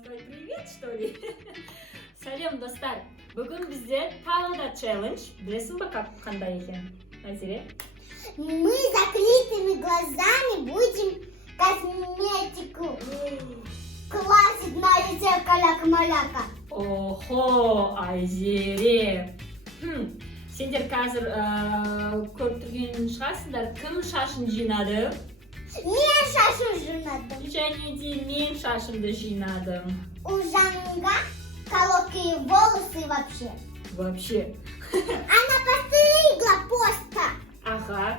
сказать привет, что ли? Сәлем, достар. Бүгін бізде тағы да челлендж. Білесің ба, қандай екен? Айзере? Мы закрытыми глазами будем косметику классить на лице каляка-маляка. Охо, Айзере. Сендер қазір көріп тұрген шығарсыңдар. Кім шашын жинады? Мен шашым жинадым. Және де мен шашымды жинадым. У Жанга короткие волосы вообще. Вообще. Она постригла просто. Аха.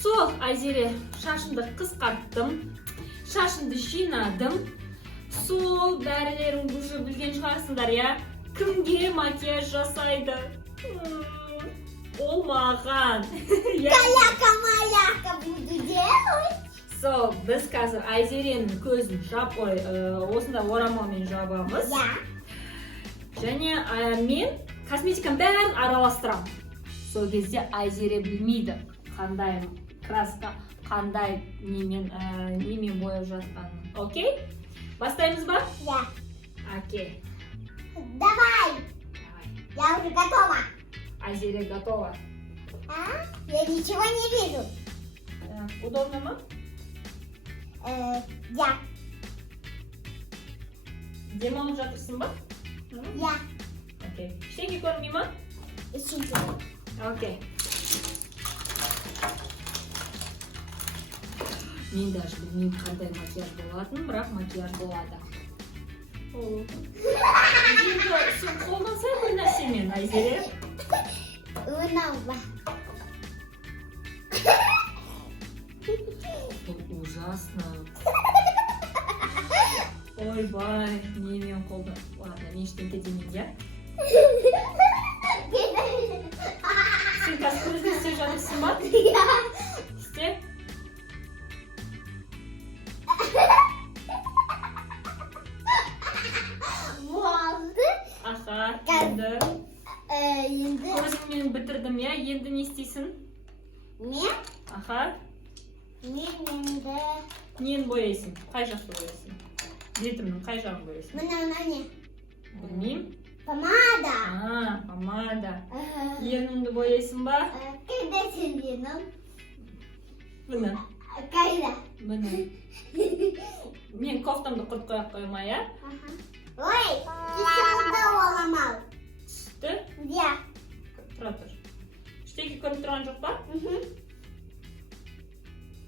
Сол, Айзере, шашымды қысқарттым. Шашымды жинадым. Сол, бәрілерің уже білген шығарсыңдар, я? Кімге макияж жасайды? Ол маған. Каляка-маляка буду делать. Сол, біз қазір Айзеренің көзін осында орамалмен жабамыз. Және мен косметиканы бәрін араластырамын. Сол кезде Айзере білмейді, қандай краска, қандай немен бояп жатқанын. Окей? Бастаймыз ба? Да. Окей. Давай. Я уже готова. Айзере готова. Я ничего не вижу. Удобно ма? Я. Демалып жатырсың ба? Я. Окей. Ештеңе көрінбей ма? Ищите. Окей. Мен даже білмеймін қандай макияж болатынын, бірақ макияж болады. Енді сен қолдансай ғой нәрсемен, Айзере? Унава. Бұл ужасно. Ойбай, немен қолдан. Ладно, мен ештеңке демеймін, я? Сен қазір көзді істеп жатырсың ба? Істе. Болды. Аха, енді. Енді. Көзіңмен бітірдім, я? Енді не істейсің? Мен? Аха. Мен енді. Нені бояйсың? Қай жақты бояйсың? Бетімнің қай жағын бояйсың? Мына не? Білмеймін. Помада. Помада. Ерніңді бояйсың ба? Қайда сен денің? Бұны. Қайда? Бұны. Мен кофтамды құрт қояқ қойма, я? Ой, түсімді оламал. Түсті? Я. Тұра тұр. Іштеке көріп тұрған жоқ па?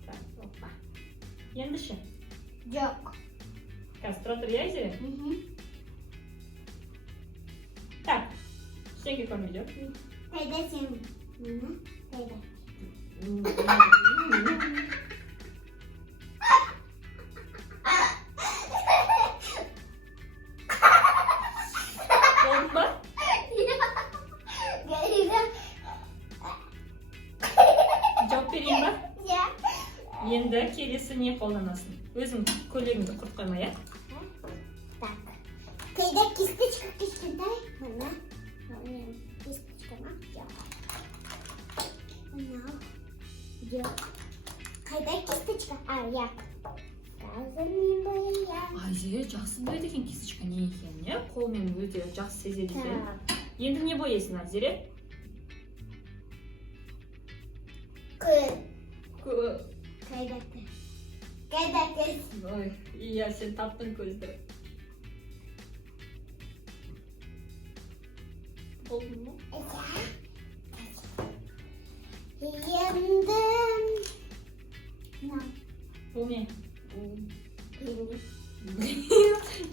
Так, опа. Енді ше? Жоқ. Қазір тұра тұр, я, Айзере? Так, іштеке көрмейді. Қайда сен? Қайда? Oldu ba? Қайда? Жауап берейін ба? Я. Енді келесі не қолданасың? Өзің көйлегіңді құрт қойма, я? Так. Қайда кисточка кішкентай? Мына. Кисточка ма? Жоқ. Мынау. Жоқ. Қайда кисточка? Я. Қазір мен бояйам. Айзере жақсы біледі екен кисточка не екенін, я? Қолмен өте жақсы сезеді екен. Енді не бояйсың, Айзере? Қайда көз? Қайда көз? Ой, иә, сен таптың көзді. Болды ма? Енді... Бұл не?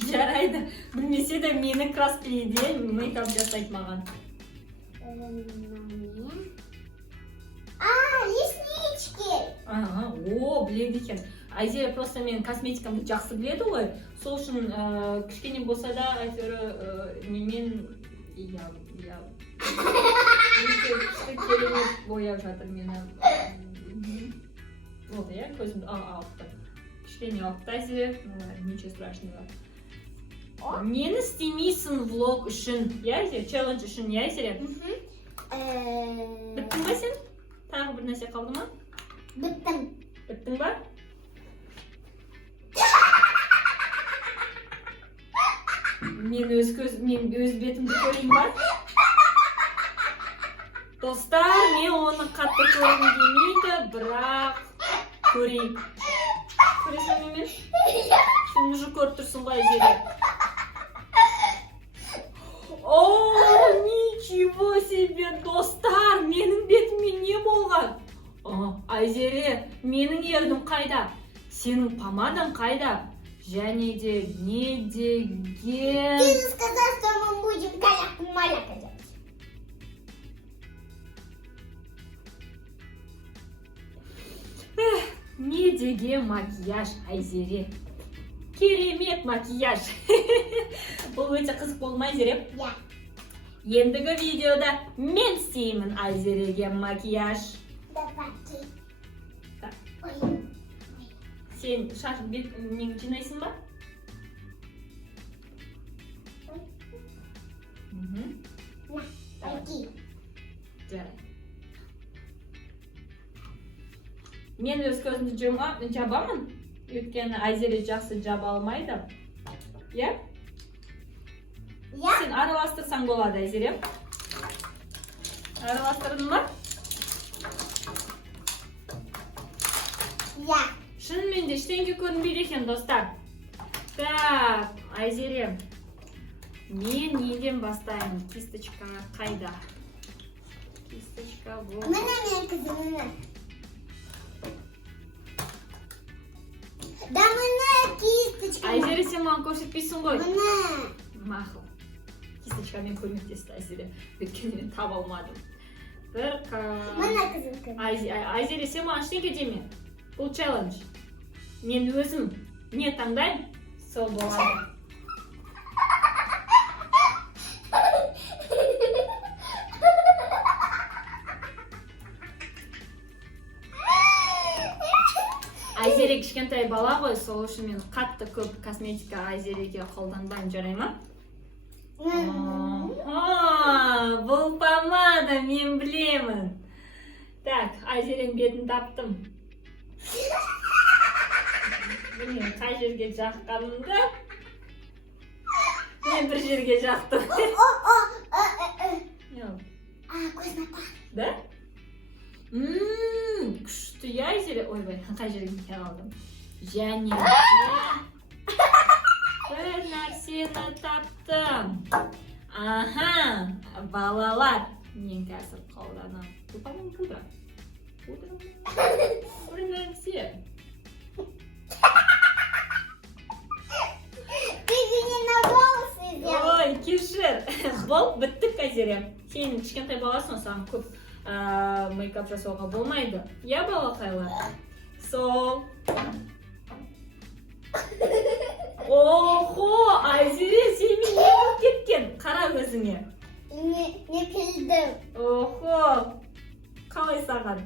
Жарайды. Білмесе де мені краскілейде мейкап жасайды маған. Реснички! О, біледі екен. Айзере просто мен косметикамды жақсы біледі ғой. Сол үшін кішкене болса да әйтеуір немен күшті керемет бояп жатыр мені. Болды, я көзімді алыпты. Кішкене алыпты, Айзере. Ничего страшного. Нені істемейсің влог үшін? Я, Айзере? Челлендж үшін, я, Айзере? Біттің ба сен? Тағы бір нәрсе қалды ма? Біттім. Біттің ба? мен өз бетімді көрейін ба? Достар, мен оны қатты көргім келмейді, бірақ көрейік. Көресің емес? Сен уже көріп тұрсың ғой, Айзере. О, ничего себе, достар, менің бетіме не болған? Айзере, менің ернім қайда? Сенің помадаң қайда? Және де не деген... Ты же сказал, что мы будем каляк-маляк делать. Не деген макияж, Айзере. Керемет макияж. Бұл өте қызық болды ма, Айзере? Я. Ендігі видеода мен істеймін Айзереге макияж. Давайте. Так. Ой. Сен шашын бетіңнен жинайсың ба? На, пойди. Жарайды. Мен өз көзімді жабамын. Өйткені Айзере жақсы жаба алмайды. Я? Я? Сен араластырсаң болады, Айзере. Араластырдың ба? Я. Шынымен де ештеңе көрінбейді екен, достар. Так, Айзере. Мен неден бастаймын? Кисточка қайда? Кисточка бұл. Мына мен қызымына. Да мына кисточка. Айзере, сен маған көрсетпейсің ғой. Мына. Мақұл. Кисточкамен көмектесті Айзере. Өйткені мен таба алмадым. Бір Мына қызым кім? Айзере, сен маған ештеңе деме. Бұл челлендж. Мен өзім не таңдаймын, сол болады. Айзере кішкентай бала ғой, сол үшін мен қатты көп косметика Айзереге қолданбаймын, жарай ма? Бұл помада, мен білемін. Так, Айзеренің бетін таптым. Мен қай жерге жаққанымды? Мен бір жерге жақтым. Көзіме пар. Да? Күшті, Айзере. Ойбай, қай жерге қалдым. Және бір нәрсені таптым. Аха, балалар. Мен қазір қолданам. Бұл пудра. Бір нәрсе. Ты мне на волосы сделал. Ой, кешір. Бол, біттік, Айзере. Сен кішкентай баласың, саған көп мейкап жасауға болмайды. Я, балақайлар? Сол. Охо, Айзере, сен мен не болып кеткен? Қара өзіңе. Не пілдім. Охо, қалай саған?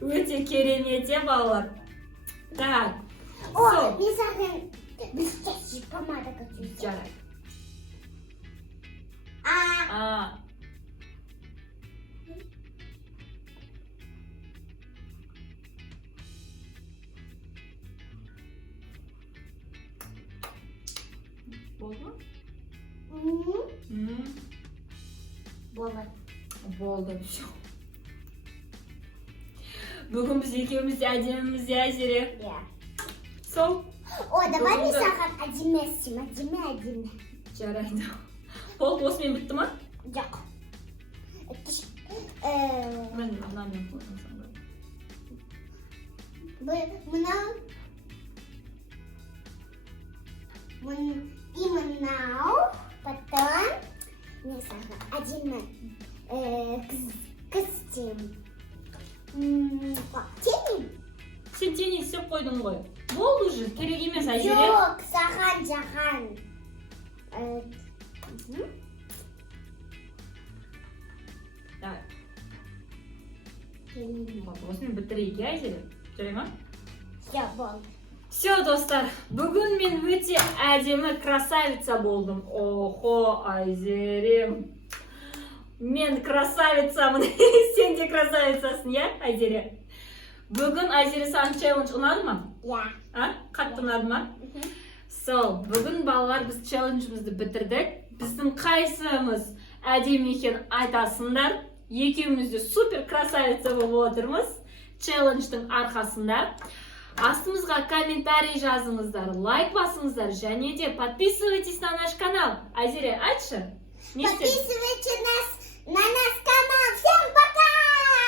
Өте керемет, балалар. Так. О, мен саған блестящий помада хочу. Жарайды. Болды ма? Болды. Болды, все. Бүгін біз екеуміз де әдеміміз, Айзере. Я. Сол. О, давай мен саған әдемі істеймін, әдемі. Жарайды. Болды, осымен бітті ма? Жоқ. Мен мынамен қолдансам ғой. Мынау. И мынау. Потом мен саған әдемі қыз істеймін. Тенейін? Сен теней істеп қойдың ғой. Болды уже, керек емес, Айзере. Жоқ, саған жаған. Давай. Осымен бітірейік, Айзере. Жарай ма? Все, болды. Все, достар, бүгін мен өте әдемі красавица болдым. Охо, Айзере. Мен красавицамын. Сен де красавицасың, я, Айзере? Бүгін Айзере саған челлендж ұнады ма? Я. Қатты ұнады ма? Сол, бүгін балалар біз челленджімізді бітірдік. Біздің қайсымыз әдемі екен айтасыңдар. Екеумізде супер красавица болып отырмыз. Челлендждің арқасында. Астымызға комментарий жазыңыздар, лайк басыңыздар, және де подписывайтесь на наш канал. Азире, айтшы. Подписывайтесь на наш канал. Всем пока!